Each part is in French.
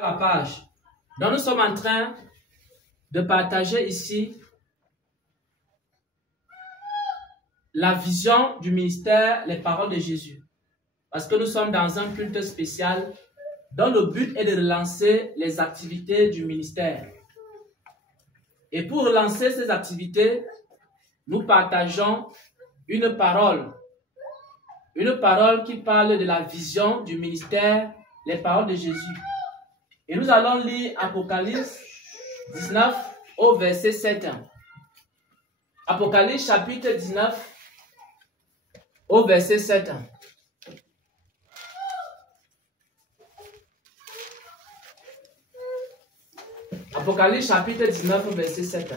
La page. Donc nous sommes en train de partager ici la vision du ministère, les paroles de Jésus. Parce que nous sommes dans un culte spécial dont le but est de relancer les activités du ministère. Et pour relancer ces activités, nous partageons une parole qui parle de la vision du ministère, les paroles de Jésus. Et nous allons lire Apocalypse 19 au verset 7. Apocalypse chapitre 19 au verset 7. Apocalypse chapitre 19 au verset 7.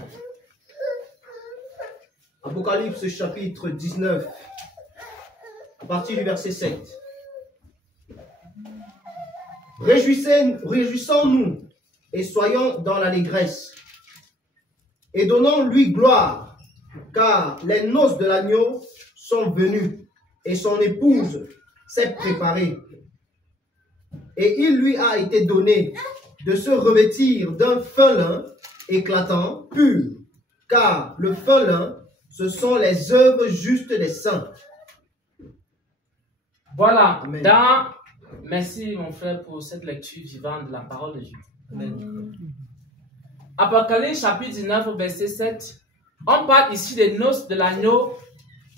Apocalypse chapitre 19, à partir du verset 7. Réjouissons-nous et soyons dans l'allégresse et donnons-lui gloire, car les noces de l'agneau sont venues et son épouse s'est préparée. Et il lui a été donné de se revêtir d'un fin lin éclatant, pur, car le fin lin, ce sont les œuvres justes des saints. Voilà. Amen. Merci mon frère pour cette lecture vivante de la parole de Dieu. Amen. Apocalypse chapitre 19 verset 7. On parle ici des noces de l'agneau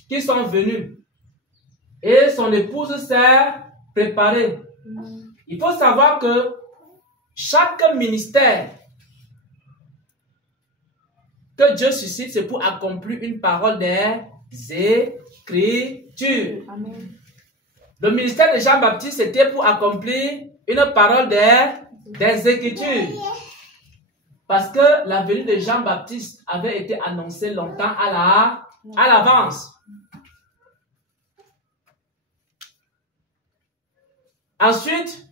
qui sont venues. Et son épouse s'est préparée. Il faut savoir que chaque ministère que Dieu suscite, c'est pour accomplir une parole des Écritures. Amen. Le ministère de Jean-Baptiste, c'était pour accomplir une parole des Écritures. Parce que la venue de Jean-Baptiste avait été annoncée longtemps à l'avance. Ensuite,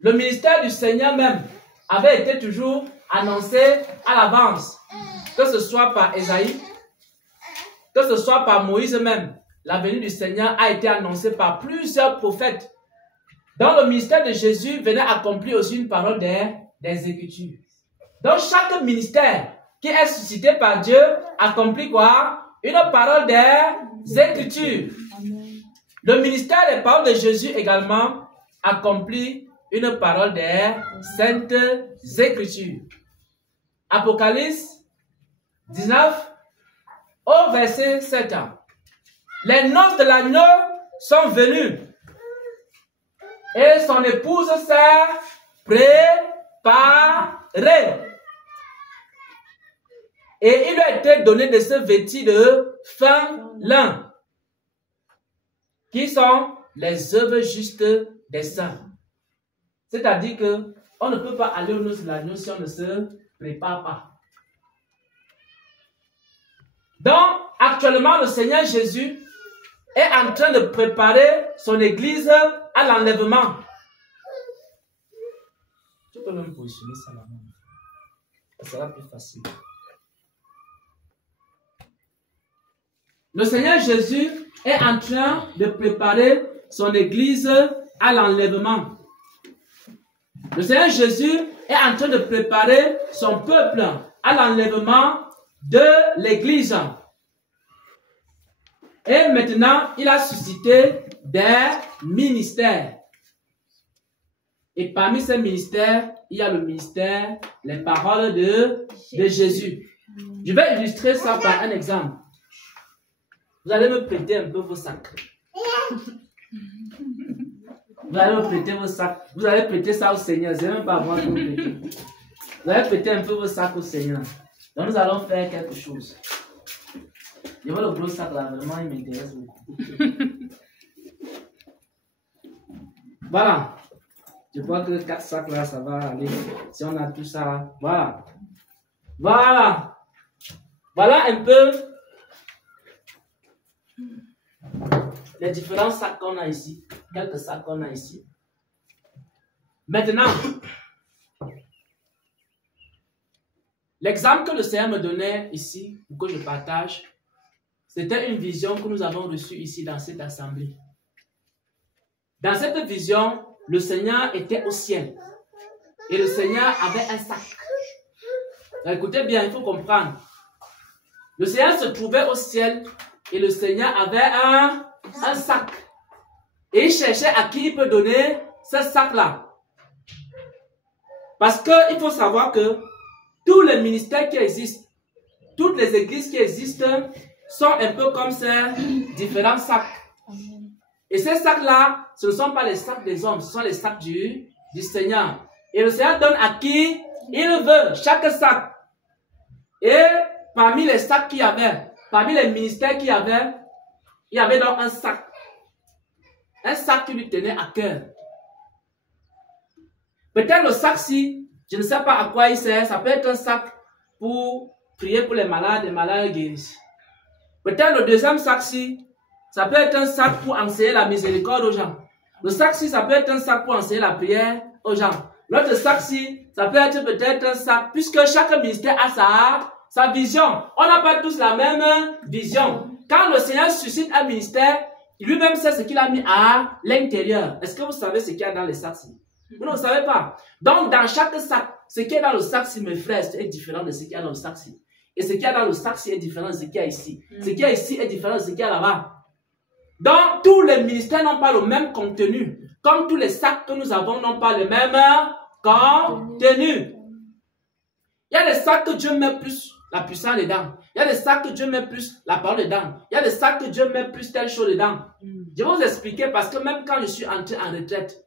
le ministère du Seigneur même avait été toujours annoncé à l'avance. Que ce soit par Ésaïe, que ce soit par Moïse même. La venue du Seigneur a été annoncée par plusieurs prophètes. Donc le ministère de Jésus venait accomplir aussi une parole des Écritures. Donc chaque ministère qui est suscité par Dieu accomplit quoi? Une parole des Écritures. Amen. Le ministère des paroles de Jésus également accomplit une parole des Saintes Écritures. Apocalypse 19 au verset 7. Les noces de l'agneau sont venues et son épouse s'est préparée. Et il lui a été donné de se vêtir de fin lin, qui sont les œuvres justes des saints. C'est-à-dire que on ne peut pas aller aux noces de l'agneau si on ne se prépare pas. Donc, actuellement, le Seigneur Jésus est en train de préparer son église à l'enlèvement. Tu peux même positionner ça là-bas. Ça sera plus facile. Le Seigneur Jésus est en train de préparer son église à l'enlèvement. Le Seigneur Jésus est en train de préparer son peuple à l'enlèvement de l'église. Et maintenant, il a suscité des ministères. Et parmi ces ministères, il y a le ministère, les paroles de Jésus. Je vais illustrer ça par un exemple. Vous allez me prêter un peu vos sacs. Vous allez me prêter vos sacs. Vous allez prêter ça au Seigneur. Je ne vais même pas avoir à vous prêter. Vous allez prêter un peu vos sacs au Seigneur. Donc nous allons faire quelque chose. Je vois le gros sac là, vraiment il m'intéresse beaucoup. Voilà. Je crois que 4 sacs là, ça va aller. Si on a tout ça, voilà. Voilà. Voilà un peu les différents sacs qu'on a ici. Quelques sacs qu'on a ici. Maintenant, l'exemple que le Seigneur me donnait ici, ou que je partage, c'était une vision que nous avons reçue ici dans cette assemblée. Dans cette vision, le Seigneur était au ciel. et le Seigneur avait un sac. Écoutez bien, il faut comprendre. Le Seigneur se trouvait au ciel et le Seigneur avait un sac. Et il cherchait à qui il peut donner ce sac-là. Parce qu'il faut savoir que tous les ministères qui existent, toutes les églises qui existent sont un peu comme ces différents sacs. Et ces sacs-là, ce ne sont pas les sacs des hommes, ce sont les sacs du Seigneur. Et le Seigneur donne à qui il veut chaque sac. Et parmi les sacs qu'il y avait, parmi les ministères qu'il y avait, il y avait donc un sac. Un sac qui lui tenait à cœur. Peut-être le sac-ci, je ne sais pas à quoi il sert, ça peut être un sac pour prier pour les malades guéris. Peut-être le deuxième sac-ci, ça peut être un sac pour enseigner la miséricorde aux gens. Le sac-ci, ça peut être un sac pour enseigner la prière aux gens. L'autre sac-ci, ça peut être peut-être un sac, puisque chaque ministère a sa vision. On n'a pas tous la même vision. Quand le Seigneur suscite un ministère, lui-même sait ce qu'il a mis à l'intérieur. Est-ce que vous savez ce qu'il y a dans les sacs-ci? Vous ne le savez pas. Donc, dans chaque sac, ce qui est dans le sac-ci, mes frères, est différent de ce qu'il y a dans le sac-ci. Et ce qu'il y a dans le sac-ci est différent de ce qu'il y a ici. Ce qu'il y a ici est différent de ce qu'il y a là-bas. Donc, tous les ministères n'ont pas le même contenu. Comme tous les sacs que nous avons n'ont pas le même contenu. Il y a des sacs que Dieu met plus la puissance dedans. Il y a des sacs que Dieu met plus la parole dedans. Il y a des sacs que Dieu met plus telle chose dedans. Je vais vous expliquer parce que même quand je suis entré en retraite,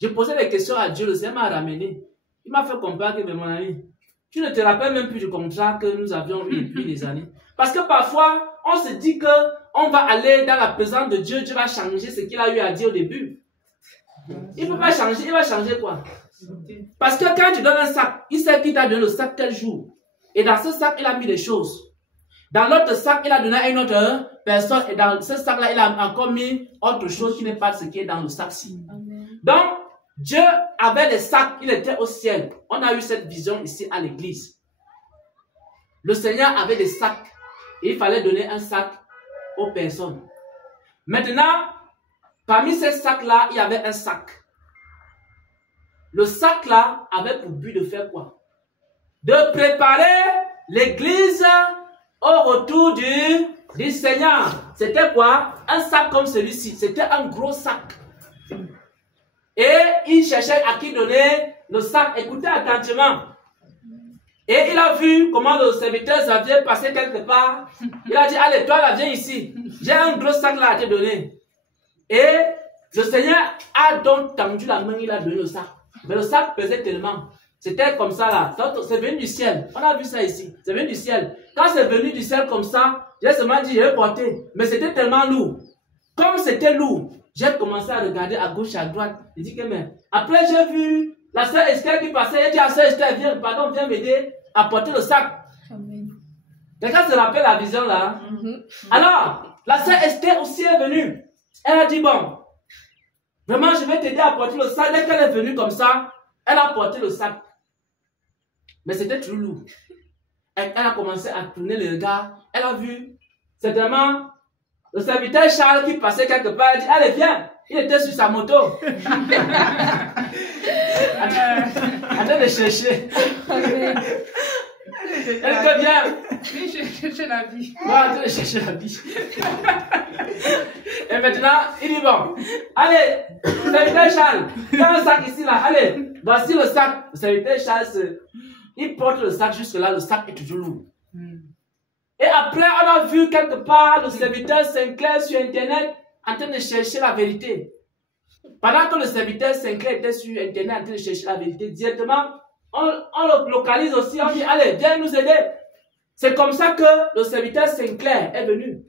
je posais des questions à Dieu, le Seigneur m'a ramené. Il m'a fait comprendre que, mon ami, tu ne te rappelles même plus du contrat que nous avions eu depuis des années. Parce que parfois, on se dit que on va aller dans la présence de Dieu, Dieu va changer ce qu'il a eu à dire au début. Il ne peut pas changer, il va changer quoi? Parce que quand tu donnes un sac, il sait qu'il t'a donné le sac tel jour. Et dans ce sac, il a mis des choses. Dans l'autre sac, il a donné à une autre personne. Et dans ce sac-là, il a encore mis autre chose qui n'est pas ce qui est dans le sac-ci. Donc, Dieu avait des sacs, il était au ciel. On a eu cette vision ici à l'église. Le Seigneur avait des sacs. Et il fallait donner un sac aux personnes. Maintenant, parmi ces sacs-là, il y avait un sac. Le sac-là avait pour but de faire quoi? De préparer l'église au retour du Seigneur. C'était quoi? Un sac comme celui-ci. C'était un gros sac. Et il cherchait à qui donner le sac. Écoutez attentivement. Et il a vu comment le serviteur Xavier passait quelque part. Il a dit, allez, toi là, viens ici. J'ai un gros sac là à te donner. Et le Seigneur a donc tendu la main, il a donné le sac. Mais le sac pesait tellement. C'était comme ça là. C'est venu du ciel. On a vu ça ici. C'est venu du ciel. Quand c'est venu du ciel comme ça, j'ai seulement dit, je vais porter. Mais c'était tellement lourd. Comme c'était lourd, j'ai commencé à regarder à gauche et à droite. Je dis que mais. Après, j'ai vu la sœur Esther qui passait. J'ai dit à sœur Esther, viens m'aider à porter le sac. Quelqu'un se rappelle la vision là? Alors, la sœur Esther aussi est venue. Elle a dit, bon, vraiment, je vais t'aider à porter le sac. Dès qu'elle est venue comme ça, elle a porté le sac. Mais c'était trop lourd. Elle a commencé à tourner le regard. Elle a vu, c'est vraiment le serviteur Charles qui passait quelque part. Elle a dit, allez, viens. Il était sur sa moto. Attends de chercher. Elle dit, viens. Oui, je cherche la vie. Attends de chercher la vie. Et maintenant, il dit, bon, allez, serviteur Charles, il y a un sac ici, là, allez, voici le sac. Le serviteur Charles, il porte le sac jusque là, le sac est toujours lourd. Et après, on a vu quelque part le serviteur Sinclair sur Internet en train de chercher la vérité. Pendant que le serviteur Sinclair était sur Internet en train de chercher la vérité, directement, on le localise aussi, on dit, allez, viens nous aider. C'est comme ça que le serviteur Sinclair est venu.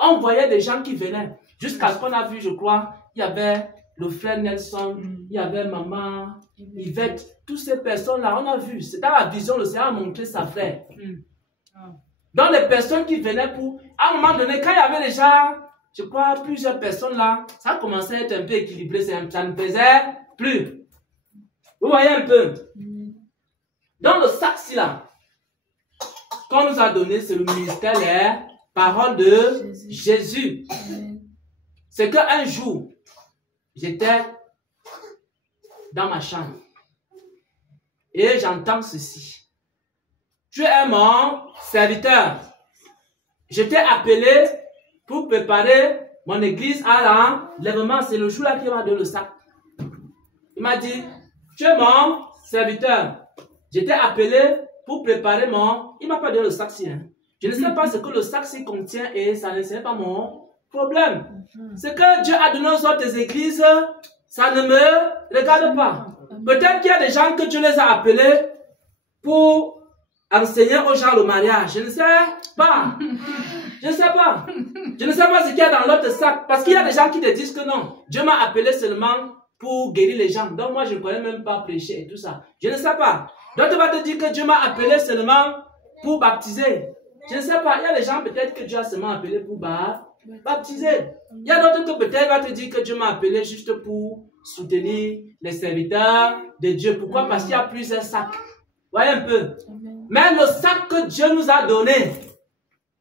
On voyait des gens qui venaient. Jusqu'à ce qu'on a vu, je crois, il y avait le frère Nelson, il y avait maman, Yvette, toutes ces personnes-là, on a vu. C'est dans la vision, le Seigneur a montré sa frère. Donc, les personnes qui venaient pour... À un moment donné, quand il y avait déjà, je crois, plusieurs personnes là, ça commençait à être un peu équilibré, ça ne pesait plus. Vous voyez un peu? Dans le sac-ci là, qu'on nous a donné, c'est le ministère, les paroles de Jésus. C'est qu'un jour, j'étais dans ma chambre. et j'entends ceci. Tu es mon serviteur. Je t'ai appelé pour préparer mon église à l'enlèvement. C'est le jour-là qu'il m'a donné le sac. Il m'a dit, tu es mon serviteur. Je t'ai appelé pour préparer mon... Il ne m'a pas donné le sac-ci. Hein. Je ne sais pas ce que le sac-ci contient et ça ne serait pas mon problème. Ce que Dieu a donné aux autres églises, ça ne me regarde pas. Peut-être qu'il y a des gens que Dieu les a appelés pour enseigner aux gens le mariage. Je ne sais pas. Je ne sais pas. Je ne sais pas ce qu'il y a dans l'autre sac. Parce qu'il y a des gens qui te disent que non. Dieu m'a appelé seulement pour guérir les gens. Donc moi, je ne connais même pas prêcher et tout ça. Je ne sais pas. D'autres vont te dire que Dieu m'a appelé seulement pour baptiser. Je ne sais pas. Il y a des gens peut-être que Dieu a seulement appelé pour baptiser. Il y a d'autres que peut-être va te dire que Dieu m'a appelé juste pour soutenir les serviteurs de Dieu. Pourquoi? Parce qu'il y a plusieurs sacs. Voyez un peu. Mais le sac que Dieu nous a donné,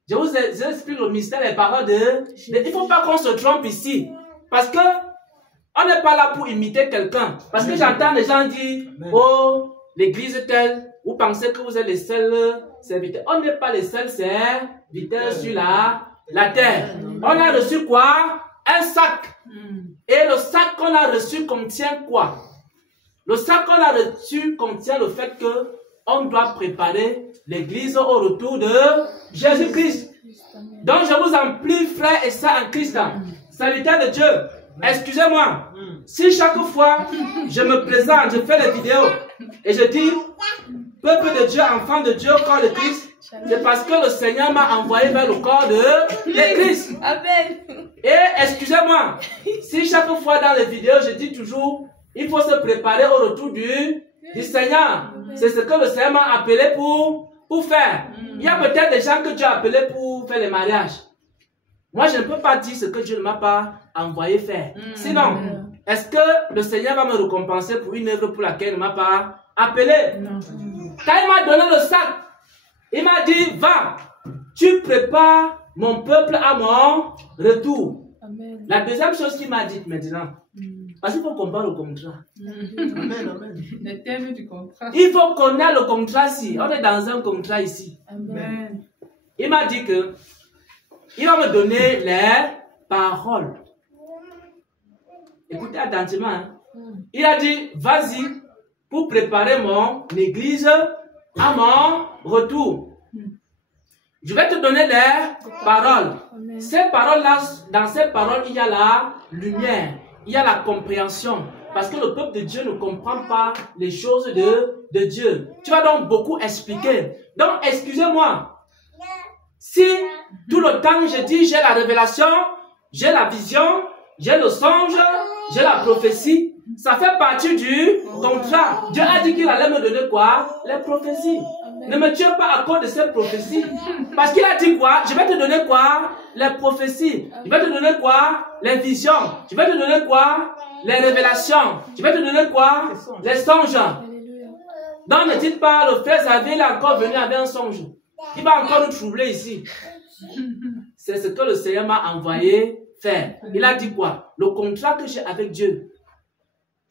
je vous explique le mystère des paroles il ne faut pas qu'on se trompe ici. Parce que on n'est pas là pour imiter quelqu'un. Parce que j'entends les gens dire, oh, l'église telle, vous pensez que vous êtes les seuls serviteurs. On n'est pas les seuls serviteurs sur la terre. On a reçu quoi? Un sac. Et le sac qu'on a reçu contient quoi? Le sac qu'on a reçu contient le fait que on doit préparer l'église au retour de Jésus-Christ. Donc je vous en prie, frères et sœurs en Christ, serviteurs de Dieu, excusez-moi, si chaque fois je me présente, je fais des vidéos et je dis, peuple de Dieu, enfant de Dieu, corps de Christ, c'est parce que le Seigneur m'a envoyé vers le corps de Christ. Amen. Et excusez-moi, si chaque fois dans les vidéos, je dis toujours, il faut se préparer au retour du Seigneur. C'est ce que le Seigneur m'a appelé pour faire. Il y a peut-être des gens que Dieu a appelés pour faire les mariages. Moi, je ne peux pas dire ce que Dieu ne m'a pas envoyé faire. Sinon, est-ce que le Seigneur va me récompenser pour une œuvre pour laquelle il ne m'a pas appelé? Non. Quand il m'a donné le sac, il m'a dit, va, tu prépares mon peuple à mon retour. Amen. La deuxième chose qu'il m'a dit maintenant, parce qu'il faut comprendre le contrat. Amen, amen. Les termes du contrat. Il faut connaître le contrat ici. On est dans un contrat ici. Amen. Il m'a dit que il va me donner les paroles. Écoutez attentivement. Hein. Il a dit, vas-y pour préparer mon église à mon retour. Je vais te donner les paroles. Amen. Ces paroles-là, dans ces paroles, il y a la lumière. Il y a la compréhension. Parce que le peuple de Dieu ne comprend pas les choses de Dieu. Tu vas donc beaucoup expliquer. Donc, excusez-moi. Si tout le temps je dis j'ai la révélation, j'ai la vision, j'ai le songe, j'ai la prophétie, ça fait partie du contrat. Dieu a dit qu'il allait me donner quoi? Les prophéties. Ne me tue pas à cause de ces prophéties. Parce qu'il a dit quoi? Je vais te donner quoi? Les prophéties. Je vais te donner quoi? Les visions. Je vais te donner quoi? Les révélations. Je vais te donner quoi? Les songes. Donc ne dites pas, le frère Xavier est encore venu avec un songe. Il va encore nous troubler ici. C'est ce que le Seigneur m'a envoyé faire. Il a dit quoi? Le contrat que j'ai avec Dieu,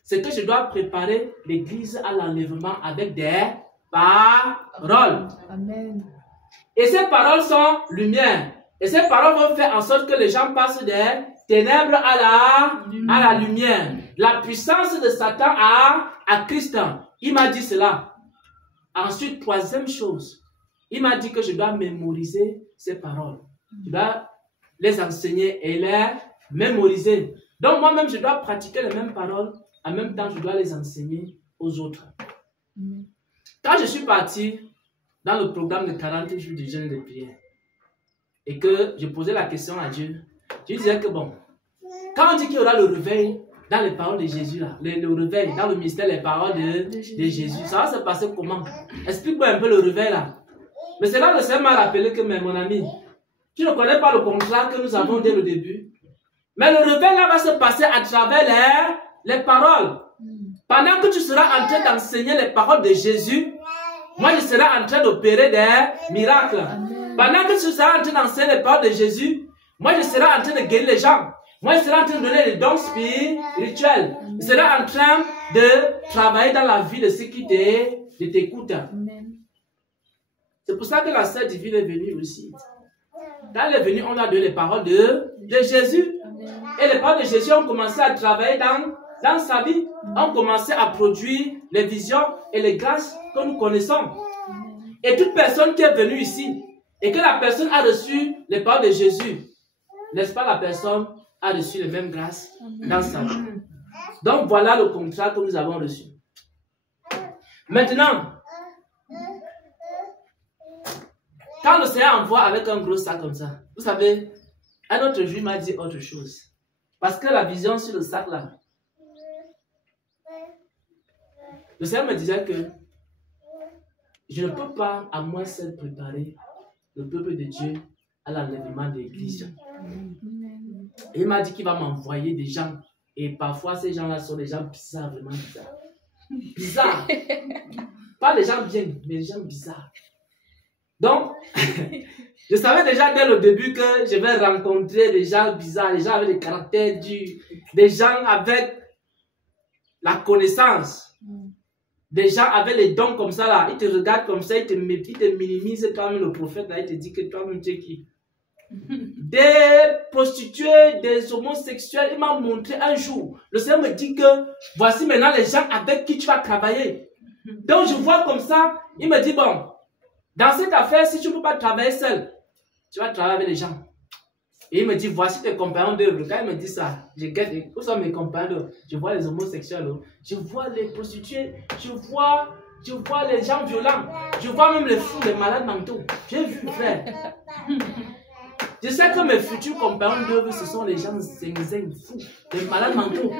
c'est que je dois préparer l'église à l'enlèvement avec des paroles. Amen. Et ces paroles sont lumière. Et ces paroles vont faire en sorte que les gens passent des ténèbres à la lumière. La puissance de Satan à Christ. Il m'a dit cela. Ensuite, troisième chose, il m'a dit que je dois mémoriser ces paroles. Je dois les enseigner et les mémoriser. Donc moi-même, je dois pratiquer les mêmes paroles. En même temps, je dois les enseigner aux autres. Quand je suis parti dans le programme de 40 jours de jeûne et de prière, et que je posais la question à Dieu, je disais que bon, quand on dit qu'il y aura le réveil dans les paroles de Jésus, là, le réveil dans le mystère, les paroles de Jésus, ça va se passer comment? Explique-moi un peu le réveil là. Mais c'est là que le Seigneur m'a rappelé que, mais mon ami, tu ne connais pas le contrat que nous avons dès le début. Mais le réveil là va se passer à travers les paroles. Pendant que tu seras en train d'enseigner les paroles de Jésus, moi je serai en train d'opérer des miracles. Pendant que tu seras en train d'enseigner les paroles de Jésus, moi je serai en train de guérir les gens. Moi, il sera en train de donner les dons spirituels. Il sera en train de travailler dans la vie de ceux qui t'écoutent. C'est pour ça que la sœur divine est venue aussi. Quand elle est venue, on a donné les paroles de Jésus. Et les paroles de Jésus ont commencé à travailler dans sa vie. On commençait à produire les visions et les grâces que nous connaissons. Et toute personne qui est venue ici et que la personne a reçu les paroles de Jésus, n'est-ce pas, la personne a reçu les mêmes grâces dans sa vie. Donc voilà le contrat que nous avons reçu. Maintenant, quand le Seigneur envoie avec un gros sac comme ça, vous savez, un autre juif m'a dit autre chose. Parce que la vision sur le sac là, le Seigneur me disait que je ne peux pas à moi seul préparer le peuple de Dieu à l'enlèvement de l'église. Et il m'a dit qu'il va m'envoyer des gens. Et parfois, ces gens-là sont des gens bizarres, vraiment bizarres. Bizarres. Pas les gens bien, mais les gens bizarres. Donc, je savais déjà dès le début que je vais rencontrer des gens bizarres, des gens avec des caractères durs, des gens avec la connaissance, des gens avec les dons comme ça là. Ils te regardent comme ça, ils te minimisent toi-même le prophète là, ils te disent que toi-même tu es qui? Des prostituées, des homosexuels. Il m'a montré un jour, le Seigneur me dit que voici maintenant les gens avec qui tu vas travailler. Donc je vois comme ça, il me dit bon, dans cette affaire, si tu ne peux pas travailler seul, tu vas travailler avec les gens. Et il me dit, voici tes compagnons d'œuvre. Quand il me dit ça, je guette, où sont mes compagnons d'œuvre? Je vois les homosexuels, je vois les prostituées, je vois les gens violents, je vois même les fous, les malades mentaux. J'ai vu, frère. Je sais que mes futurs compagnons d'œuvre, ce sont les gens zing fous, les malades mentaux.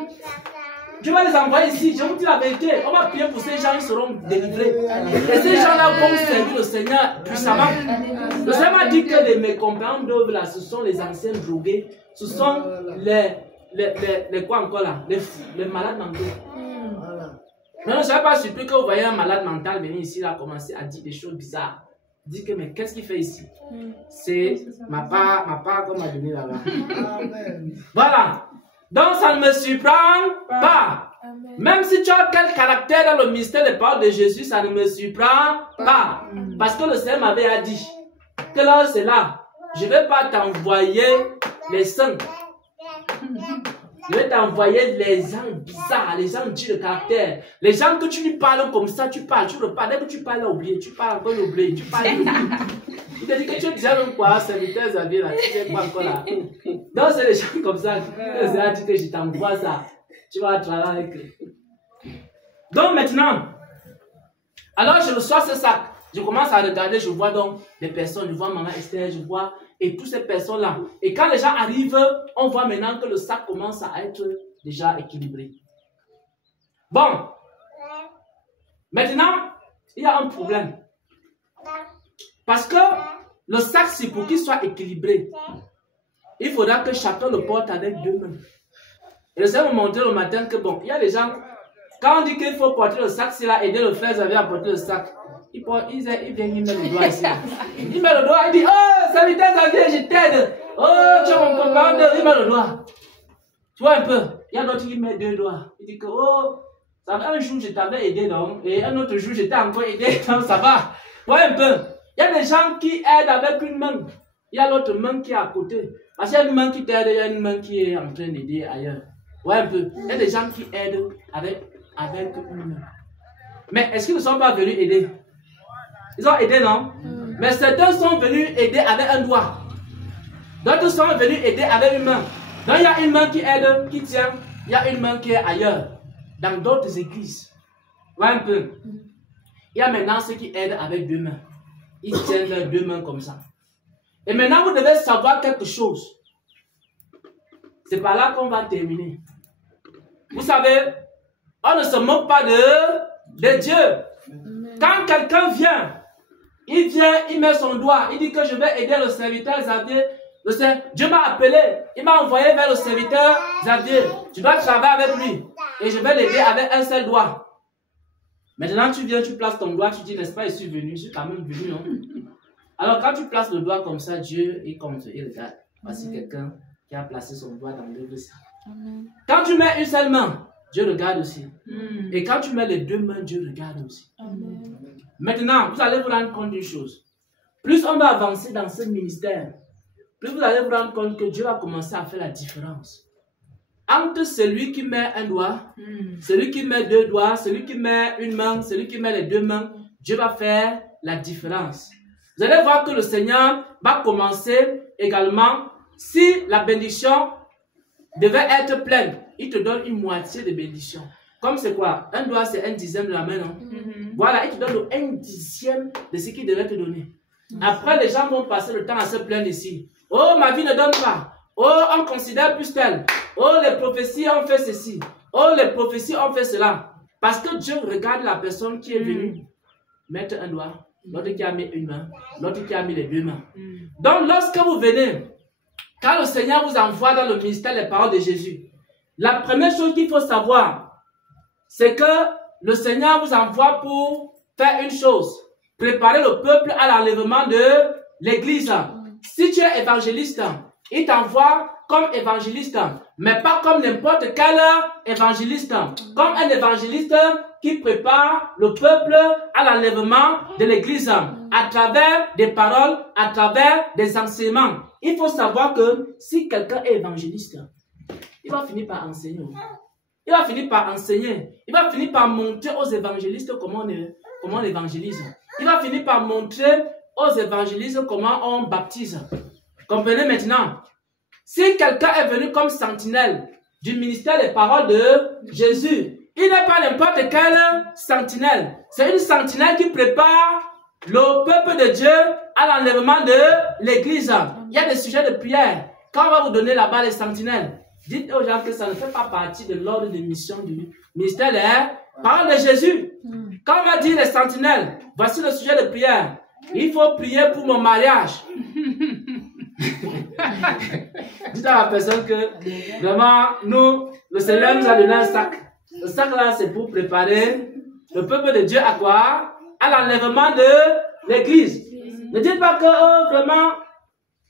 Je vais les envoyer ici, je vous dis la vérité. On va prier pour ces gens, ils seront délivrés. Et ces gens-là vont servir le Seigneur puissamment. Le Seigneur m'a dit que mes compagnons d'œuvre là, ce sont les anciens drogués, ce sont les quoi encore là, les malades mentaux. Maintenant, je ne suis pas surpris que vous voyez un malade mental venir ici, là, commencer à dire des choses bizarres. Dit que, mais qu'est-ce qu'il fait ici? C'est ma part qu'on m'a donné là-bas. Voilà. Donc, ça ne me surprend pas. Même si tu as quel caractère dans le mystère des paroles de Jésus, ça ne me surprend pas. Parce que le Seigneur m'avait dit que là, c'est là. Je ne vais pas t'envoyer les saints. Je vais t'envoyer les gens bizarres, les gens durs de caractère. Les gens que tu lui parles comme ça, tu parles, tu reparles. Dès que tu parles, oublié, tu parles encore oublié, tu parles. Il te dit que tu es déjà même quoi, serviteur Xavier là, tu sais quoi encore là. Donc c'est les gens comme ça. Le Seigneur dit que je t'envoie ça. Tu vas travailler avec eux. Donc maintenant, alors je reçois ce sac. Je commence à regarder, je vois donc des personnes, je vois Maman Esther, je vois, et toutes ces personnes-là. Et quand les gens arrivent, on voit maintenant que le sac commence à être déjà équilibré. Bon. Maintenant, il y a un problème. Parce que le sac, c'est pour qu'il soit équilibré. Il faudra que chacun le porte avec deux mains. Et le Seigneur me montrer le matin que bon, il y a des gens, quand on dit qu'il faut porter le sac, c'est là, aider le frère Xavier à porter le sac. Il vient, il met le doigt ici. Il met le doigt, il dit, oh, serviteur Xavier, je t'aide. Oh, tu es mon compagnon, il met le doigt. Tu vois un peu, il y a d'autres qui mettent deux doigts. Il dit que, oh, ça va, un jour je t'avais aidé, donc, et un autre jour je t'ai encore aidé, donc ça va. Tu vois un peu, il y a des gens qui aident avec une main. Il y a l'autre main qui est à côté. Parce qu'il y a une main qui t'aide, il y a une main qui est en train d'aider ailleurs. Tu vois un peu, il y a des gens qui aident avec une main. Mais est-ce qu'ils ne sont pas venus aider? Ils ont aidé, non? Mais certains sont venus aider avec un doigt. D'autres sont venus aider avec une main. Donc il y a une main qui aide, qui tient. Il y a une main qui est ailleurs. Dans d'autres églises. Voilà un peu. Il y a maintenant ceux qui aident avec deux mains. Ils tiennent leurs deux mains comme ça. Et maintenant vous devez savoir quelque chose. C'est par là qu'on va terminer. Vous savez, on ne se moque pas de Dieu. Quand quelqu'un vient, il met son doigt, il dit que je vais aider le serviteur Xavier. Dieu m'a appelé, il m'a envoyé vers le serviteur Xavier. Tu dois travailler avec lui. Et je vais l'aider avec un seul doigt. Maintenant tu viens, tu places ton doigt, tu dis, n'est-ce pas, je suis venu, je suis quand même venu. Hein? Alors quand tu places le doigt comme ça, Dieu, il compte, il regarde. Voici quelqu'un qui a placé son doigt dans l'œuvre. Quand tu mets une seule main, Dieu regarde aussi. Et quand tu mets les deux mains, Dieu regarde aussi. Maintenant, vous allez vous rendre compte d'une chose. Plus on va avancer dans ce ministère, plus vous allez vous rendre compte que Dieu va commencer à faire la différence entre celui qui met un doigt, celui qui met deux doigts, celui qui met une main, celui qui met les deux mains. Dieu va faire la différence. Vous allez voir que le Seigneur va commencer également, si la bénédiction devait être pleine, il te donne une moitié de bénédiction. Comme c'est quoi? Un doigt, c'est un dixième de la main, non? Voilà, il te donne un dixième de ce qu'il devait te donner. Après, les gens vont passer le temps à se plaindre ici. Oh, ma vie ne donne pas. Oh, on considère plus tel. Oh, les prophéties ont fait ceci. Oh, les prophéties ont fait cela. Parce que Dieu regarde la personne qui est venue mettre un doigt, l'autre qui a mis une main, l'autre qui a mis les deux mains. Donc, lorsque vous venez, quand le Seigneur vous envoie dans le ministère les paroles de Jésus, la première chose qu'il faut savoir, c'est que le Seigneur vous envoie pour faire une chose, préparer le peuple à l'enlèvement de l'église. Si tu es évangéliste, il t'envoie comme évangéliste, mais pas comme n'importe quel évangéliste, comme un évangéliste qui prépare le peuple à l'enlèvement de l'église à travers des paroles, à travers des enseignements. Il faut savoir que si quelqu'un est évangéliste, il va finir par enseigner. Il va finir par enseigner. Il va finir par montrer aux évangélistes comment on évangélise. Il va finir par montrer aux évangélistes comment on baptise. Comprenez maintenant. Si quelqu'un est venu comme sentinelle du ministère des paroles de Jésus, il n'est pas n'importe quelle sentinelle. C'est une sentinelle qui prépare le peuple de Dieu à l'enlèvement de l'église. Il y a des sujets de prière. Quand on va vous donner là-bas les sentinelles, dites aux gens que ça ne fait pas partie de l'ordre de mission du ministère des paroles de Jésus. Quand on va dire les sentinelles, voici le sujet de prière. Il faut prier pour mon mariage. Dites à la personne que vraiment, nous, le Seigneur nous a donné un sac. Le sac là, c'est pour préparer le peuple de Dieu à quoi? À l'enlèvement de l'église. Ne dites pas que vraiment,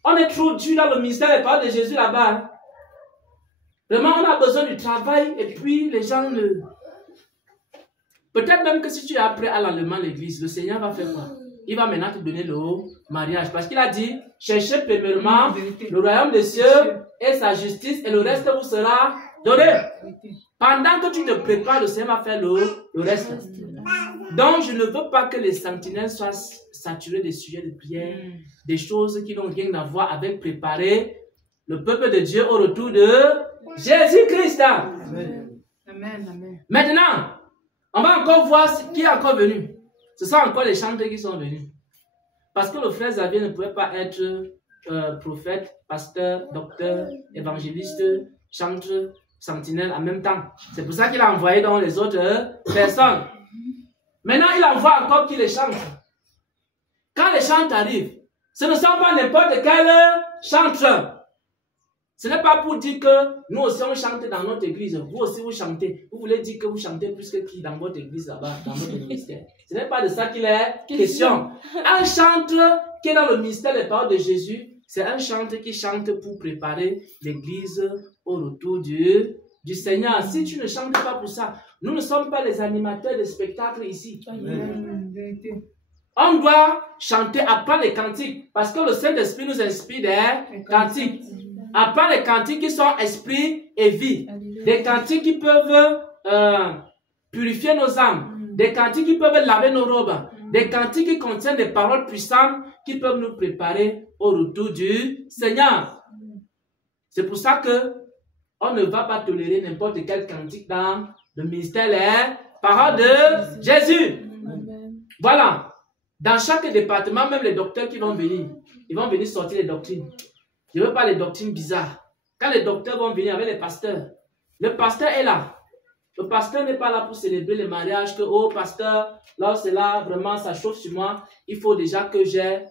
on est trop dur dans le ministère des paroles de Jésus là-bas. Vraiment, on a besoin du travail et puis les gens ne... Peut-être même que si tu es prêt à l'enlèvement de l'église, le Seigneur va faire quoi? Il va maintenant te donner le mariage. Parce qu'il a dit, cherchez premièrement le royaume des cieux et sa justice et le reste vous sera donné. Pendant que tu te prépares, le Seigneur va faire le reste. Donc, je ne veux pas que les sentinelles soient saturées des sujets de prière, des choses qui n'ont rien à voir avec préparer le peuple de Dieu au retour de Jésus-Christ. Amen. Amen. Maintenant, on va encore voir qui est encore venu. Ce sont encore les chanteurs qui sont venus. Parce que le frère Xavier ne pouvait pas être prophète, pasteur, docteur, évangéliste, chanteur, sentinelle en même temps. C'est pour ça qu'il a envoyé dans les autres personnes. Maintenant, il envoie encore qui les chante. Quand les chants arrivent, ce ne sont pas n'importe quel chanteur. Ce n'est pas pour dire que nous aussi on chante dans notre église. Vous aussi vous chantez. Vous voulez dire que vous chantez plus que qui dans votre église là-bas, dans votre ministère. Ce n'est pas de ça qu'il est question. Un chanteur qui est dans le ministère des paroles de Jésus, c'est un chanteur qui chante pour préparer l'église au retour du Seigneur. Si tu ne chantes pas pour ça, nous ne sommes pas les animateurs de spectacles ici. On doit chanter, apprendre les cantiques, parce que le Saint-Esprit nous inspire des cantiques. Apprendre les cantiques qui sont esprit et vie. Des cantiques qui peuvent purifier nos âmes. Des cantiques qui peuvent laver nos robes. Des cantiques qui contiennent des paroles puissantes qui peuvent nous préparer au retour du Seigneur. C'est pour ça que on ne va pas tolérer n'importe quel cantique dans le ministère des paroles de Jésus. Voilà. Dans chaque département, même les docteurs qui vont venir, ils vont venir sortir les doctrines. Je ne veux pas les doctrines bizarres. Quand les docteurs vont venir avec les pasteurs, le pasteur est là. Le pasteur n'est pas là pour célébrer le mariage, que, oh, pasteur, là, c'est là, vraiment, ça chauffe sur moi. Il faut déjà que j'ai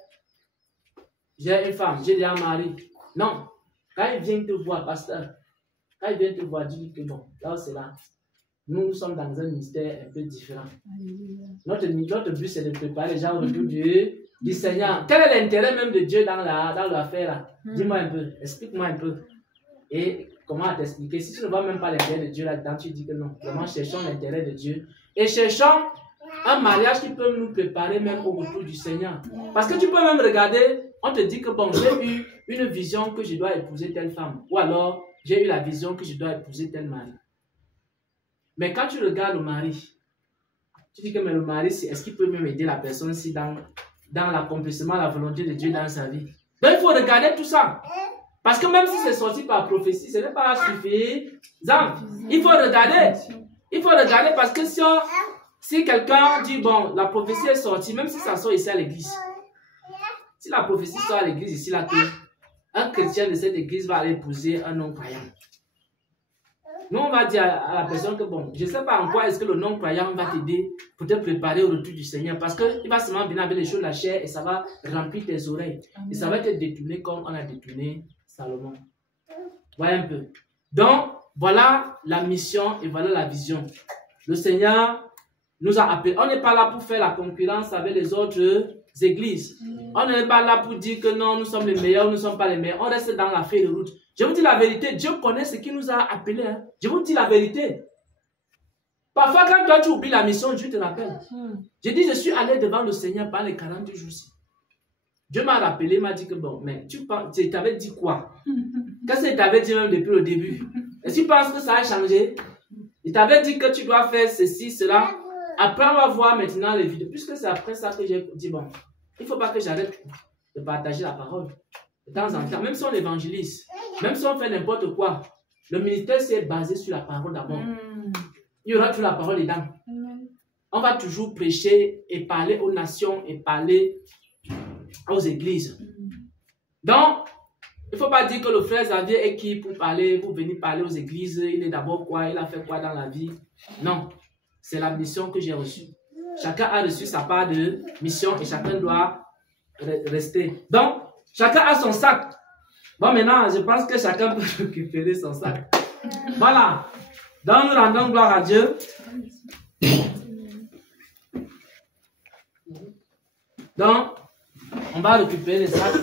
une femme, j'ai déjà un mari. Non. Quand il vient te voir, pasteur, quand il vient te voir, dis-lui que bon, là, c'est là. Nous sommes dans un ministère un peu différent. Notre but, c'est de préparer les gens au retour du Seigneur. Quel est l'intérêt même de Dieu dans l'affaire là? Dis-moi un peu, explique-moi un peu. Et comment t'expliquer? Si tu ne vois même pas l'intérêt de Dieu là-dedans, tu dis que non. Vraiment, cherchons l'intérêt de Dieu. Et cherchons un mariage qui peut nous préparer même au retour du Seigneur. Parce que tu peux même regarder, on te dit que bon, j'ai eu une vision que je dois épouser telle femme. Ou alors, j'ai eu la vision que je dois épouser tel mari. Mais quand tu regardes le mari, tu dis que mais le mari, est-ce qu'il peut même aider la personne si dans l'accomplissement de la volonté de Dieu dans sa vie? Donc il faut regarder tout ça. Parce que même si c'est sorti par prophétie, ce n'est pas suffisant. Il faut regarder. Il faut regarder parce que si quelqu'un dit, bon, la prophétie est sortie, même si ça sort ici à l'église, si la prophétie sort à l'église ici, là, que un chrétien de cette église va aller épouser un non-croyant. Nous, on va dire à la personne que, bon, je ne sais pas en quoi est-ce que le non-croyant va t'aider pour te préparer au retour du Seigneur. Parce qu'il va seulement venir avec les choses de la chair et ça va remplir tes oreilles. Et ça va te détourner comme on a détourné Salomon. Voilà un peu. Donc, voilà la mission et voilà la vision. Le Seigneur nous a appelés. On n'est pas là pour faire la concurrence avec les autres églises. On n'est pas là pour dire que non, nous sommes les meilleurs, nous ne sommes pas les meilleurs. On reste dans la feuille de route. Je vous dis la vérité, Dieu connaît ce qui nous a appelés. Hein. Je vous dis la vérité. Parfois, quand toi tu oublies la mission, Dieu te rappelle. Je dis, je suis allé devant le Seigneur pendant les 40 jours-ci. Dieu m'a rappelé, m'a dit que bon, mais tu t'avais dit quoi? Qu'est-ce qu'il t'avait dit même depuis le début? Est-ce que tu penses que ça a changé? Il t'avait dit que tu dois faire ceci, cela. Après, on va voir maintenant les vidéos. Puisque c'est après ça que j'ai dit, bon, il ne faut pas que j'arrête de partager la parole. De temps en temps, même si on évangélise, même si on fait n'importe quoi, le ministère c'est basé sur la parole d'abord. Il y aura toujours la parole dedans. On va toujours prêcher et parler aux nations et parler aux églises. Donc, il ne faut pas dire que le frère Xavier est qui pour parler, pour venir parler aux églises. Il est d'abord quoi, il a fait quoi dans la vie. Non, c'est la mission que j'ai reçue. Chacun a reçu sa part de mission et chacun doit rester. Donc, chacun a son sac. Bon, maintenant, je pense que chacun peut récupérer son sac. Voilà. Donc, nous rendons gloire à Dieu. Donc, on va récupérer les sacs.